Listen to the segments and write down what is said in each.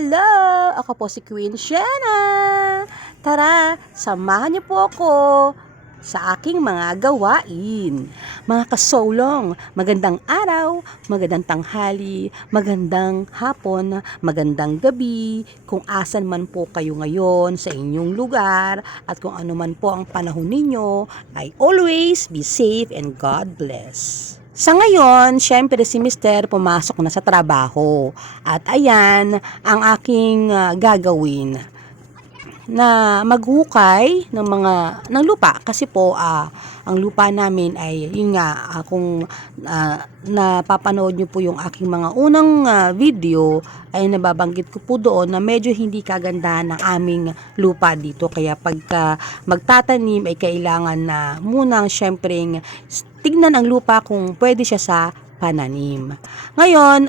Hello! Ako po si Queen Shena. Tara, samahan niyo po ako sa aking mga gawain. Mga kasolong, magandang araw, magandang tanghali, magandang hapon, magandang gabi, kung asan man po kayo ngayon sa inyong lugar at kung ano man po ang panahon ninyo, ay always be safe and God bless. Sa ngayon, syempre si Mister pumasok na sa trabaho at ayan ang aking gagawin na maghukay ng lupa kasi po ang lupa namin ay yun nga kung napapanood nyo po yung aking mga unang video ay nababanggit ko po doon na medyo hindi kaganda ng aming lupa dito, kaya pagka magtatanim ay kailangan na munang syempreng tignan ang lupa kung pwede siya sa pananim. Ngayon,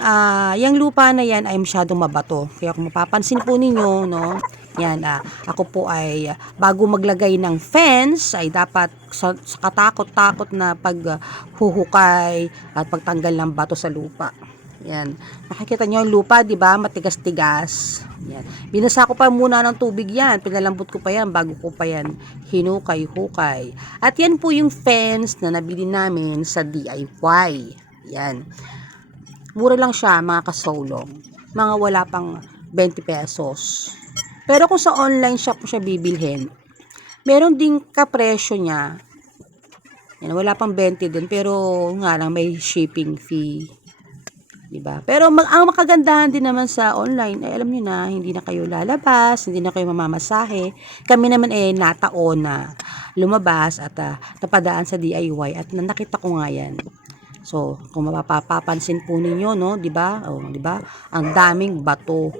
yung lupa na yan ay masyadong mabato. Kaya kung mapapansin po ninyo, no, yan, ako po ay bago maglagay ng fence ay dapat sa katakot-takot na paghuhukay at pagtanggal ng bato sa lupa. Yan. Nakikita nyo yung lupa, di ba? Matigas-tigas. Yan. Binasa ko pa muna ng tubig yan. Pinalambot ko pa yan bago ko pa yan hinukay-hukay. At yan po yung fence na nabili namin sa DIY. Yan. Mura lang siya, mga kasolong. Mga wala pang 20 pesos. Pero kung sa online shop mo siya bibilhin, meron ding kapresyo niya. Yan, wala pang 20 din, pero nga lang may shipping fee. Diba? Pero ang makagandahan din naman sa online, ay alam niyo na, hindi na kayo lalabas, hindi na kayo mamamasahe. Kami naman nataon na lumabas at napadaan sa DIY at nakita ko nga yan. So, kung mapapansin po ninyo, no, 'di ba? Oh, 'di ba? Ang daming bato.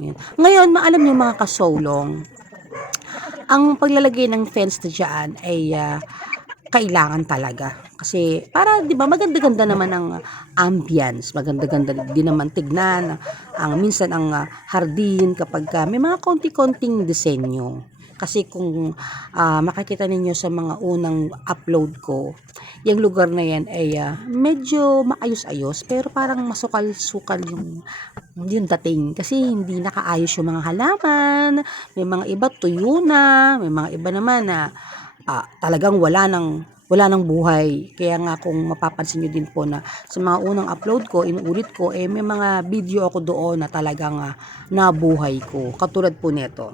Yan. Ngayon, maalam niyo mga kasolong, ang paglalagay ng fence na diyan ay kailangan talaga. Kasi para 'di ba, maganda-ganda naman ang ambience, maganda-ganda din naman tignan minsan ang hardin kapag may mga konti-konting disenyo. Kasi kung makikita ninyo sa mga unang upload ko, yung lugar na yan ay medyo maayos-ayos pero parang masukal-sukal yung dating. Kasi hindi nakaayos yung mga halaman, may mga iba tuyo na, may mga iba naman na talagang wala ng buhay. Kaya nga kung mapapansin nyo din po na sa mga unang upload ko, inuulit ko, may mga video ako doon na talagang nabuhay ko. Katulad po nito.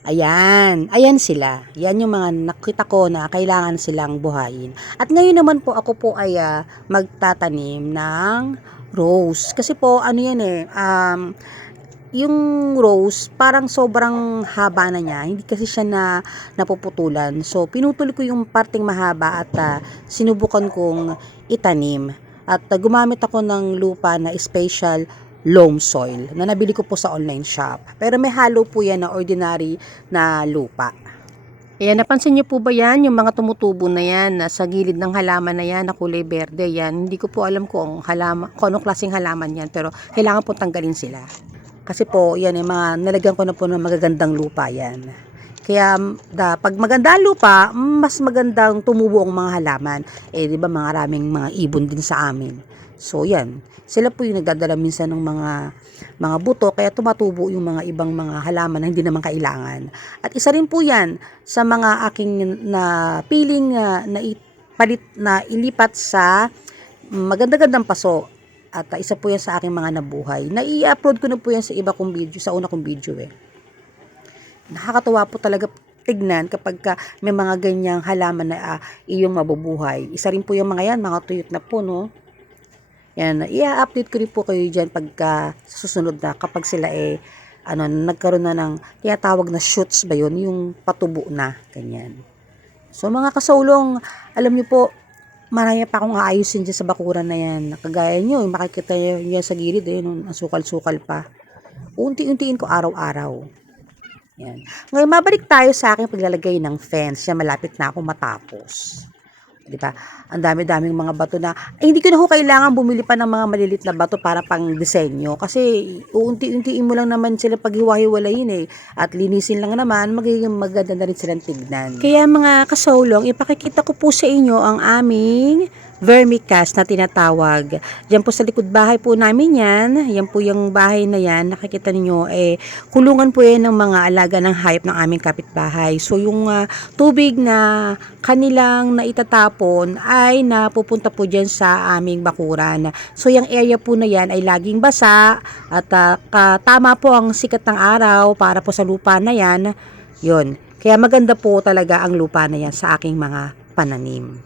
Ayan sila. Yan yung mga nakita ko na kailangan silang buhayin. At ngayon naman po ako po ay magtatanim ng rose. Kasi po ano yan yung rose parang sobrang haba na niya. Hindi kasi siya napuputulan. So pinutol ko yung parteng mahaba at sinubukan kong itanim. At gumamit ako ng lupa na special loam soil na nabili ko po sa online shop. Pero may halo po yan na ordinary na lupa. Ayan, napansin niyo po ba yan? Yung mga tumutubo na yan, sa gilid ng halaman na yan, na kulay berde yan. Hindi ko po alam kung anong klaseng halaman yan, pero kailangan po tanggalin sila. Kasi po, yan mga nalagyan ko na po ng magagandang lupa yan. Kaya pag maganda ang lupa, mas magandang tumubo ang mga halaman. Di ba maraming mga ibon din sa amin. So yan, sila po yung nagdadala minsan ng mga buto, kaya tumatubo yung mga ibang mga halaman na hindi naman kailangan. At isa rin po yan sa mga aking piling na ilipat sa maganda-gandang paso. At isa po yan sa aking mga nabuhay. Na-i-upload ko na po yan sa iba kong video, sa una kong video Nakakatuwa po talaga tignan kapag may mga ganyang halaman na iyong mabubuhay. Isa rin po yung mga yan, mga tuyot na po, no? Yan, i-update ko rin po kayo dyan pagka susunod na kapag sila nagkaroon na ng tinatawag na shoots ba yun, yung patubo na, ganyan. So mga kasolong, alam niyo po, marami pa akong aayusin dyan sa bakuran na yan. Kagaya nyo, makikita nyo yan sa gilid, ang sukal-sukal pa. Unti-untiin ko araw-araw. Yan. Ngayon, mabalik tayo sa aking paglalagay ng fence. Yan, malapit na ako matapos. Diba? Ang dami-daming mga bato na hindi ko na kailangan bumili pa ng mga malilit na bato para pang disenyo kasi uunti-untiin mo lang naman sila paghiwa-hiwalayin at linisin lang naman, magiging maganda na rin silang tignan. Kaya mga kasolong, ipakikita ko po sa inyo ang aming vermicast na tinatawag. Diyan po sa likod bahay po namin yan. Yan po yung bahay na yan. Nakikita niyo kulungan po yan ng mga alaga ng hayop ng aming kapitbahay. So yung tubig na kanilang naitatapon ay napupunta po dyan sa aming bakuran. So yung area po na yan ay laging basa at tama po ang sikat ng araw para po sa lupa na yan. Yun. Kaya maganda po talaga ang lupa na yan sa aking mga pananim.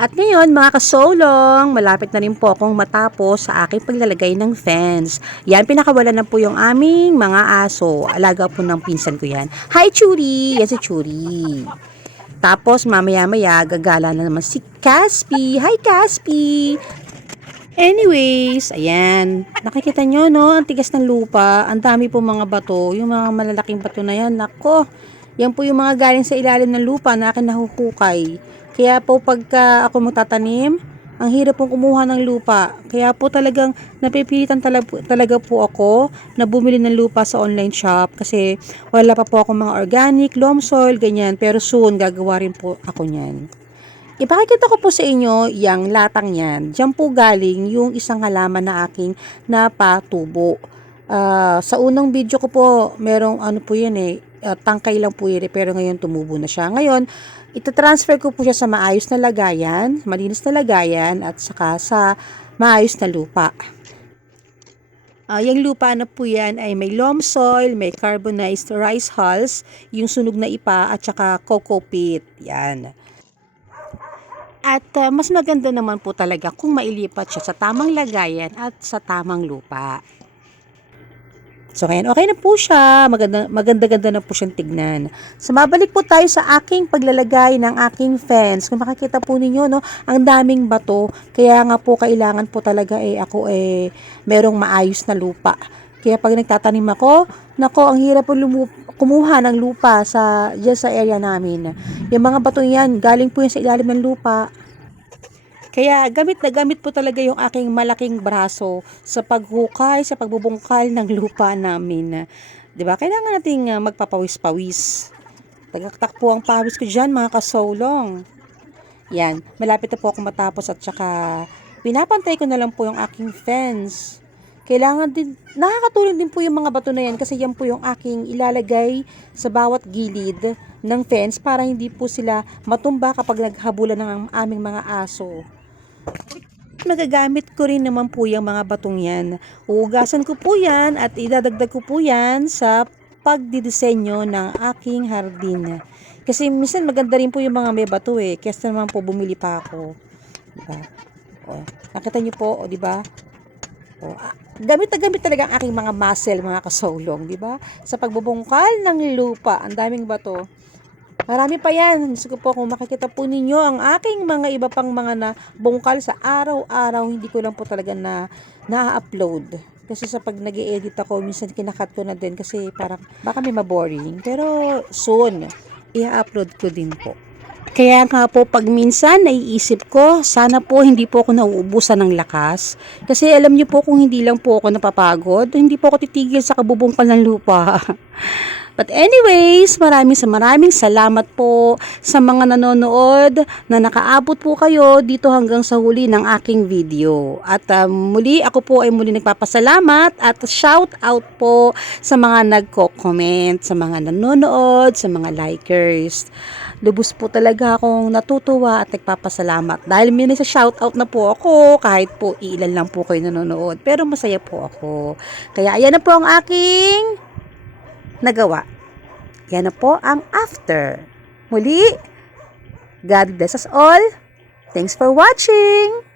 At ngayon mga kasolong, malapit na rin po akong matapos sa aking paglalagay ng fence. Yan, pinakawalan na po yung aming mga aso. Alaga po ng pinsan ko yan. Hi Churi! Yan si Churi. Tapos mamaya-maya gagala na naman si Caspi. Hi Caspi! Anyways, ayan. Nakikita nyo, no? Ang tigas ng lupa. Ang dami po mga bato. Yung mga malalaking bato na yan. Nako, yan po yung mga galing sa ilalim ng lupa na akin nahuhukay. Kaya po pagka ako magtatanim, ang hirap pong kumuha ng lupa. Kaya po talagang napipilitan talaga po ako na bumili ng lupa sa online shop. Kasi wala pa po akong mga organic, loam soil, ganyan. Pero soon, gagawa rin po ako niyan. Ipakikita ko po sa inyo yung latang yan. Diyan po galing yung isang halaman na aking napatubo. Sa unang video ko po, merong ano po yan tangkay lang po yun pero ngayon tumubo na siya. Ngayon, itatransfer ko po siya sa maayos na lagayan, malinis na lagayan at saka sa maayos na lupa. Yung lupa na po yan ay may loam soil, may carbonized rice hulls, yung sunog na ipa at saka coco peat. Yan. At mas maganda naman po talaga kung mailipat siya sa tamang lagayan at sa tamang lupa. So, ngayon, okay na po siya. Maganda-ganda na po siyang tignan. So, mabalik po tayo sa aking paglalagay ng aking fence. Kung makikita po ninyo, no, ang daming bato. Kaya nga po, kailangan po talaga ako merong maayos na lupa. Kaya pag nagtatanim ako, nako, ang hirap po kumuha ng lupa dyan sa area namin. Yung mga bato yan, galing po yan sa ilalim ng lupa. Kaya gamit na gamit po talaga yung aking malaking braso sa paghukay, sa pagbubungkal ng lupa namin. 'Di ba? Kailangan nating magpapawis-pawis. Tagaktak po ang pawis ko diyan mga kasolong. Yan, malapit na po ako matapos at saka pinapantay ko na lang po yung aking fence. Kailangan din, nakakatulong din po yung mga bato na yan kasi yan po yung aking ilalagay sa bawat gilid ng fence para hindi po sila matumba kapag naghabulan ng aming mga aso. Magagamit ko rin naman po yung mga batong yan. Uugasan ko po yan at idadagdag ko po yan sa pagdidisenyo ng aking hardin. Kasi minsan maganda rin po yung mga may bato kaya naman po bumili pa ako. Diba? Nakita niyo po, diba? Gamit na gamit talaga ang aking mga muscle, mga kasolong, diba? Sa pagbubungkal ng lupa, ang daming bato. Marami pa yan. Gusto ko po kung makikita po ninyo ang aking mga iba pang mga nabungkal sa araw-araw. Hindi ko lang po talaga na-upload. Kasi sa pag nag-i-edit ako, minsan kinakat ko na din kasi parang baka may maboring. Pero soon, i-upload ko din po. Kaya nga po pag minsan naiisip ko, sana po hindi po ako nauubusan ng lakas. Kasi alam niyo po kung hindi lang po ako napapagod, hindi po ako titigil sa kabubungkal ng lupa. But anyways, maraming salamat po sa mga nanonood na nakaabot po kayo dito hanggang sa huli ng aking video. At muli, ako po ay muli nagpapasalamat at shout out po sa mga nagko-comment, sa mga nanonood, sa mga likers. Lubos po talaga akong natutuwa at nagpapasalamat. Dahil may nasa shout out na po ako, kahit po ilan lang po kayo nanonood. Pero masaya po ako. Kaya ayan na po ang aking nagawa. Yan na po ang after. Muli, God bless us all. Thanks for watching!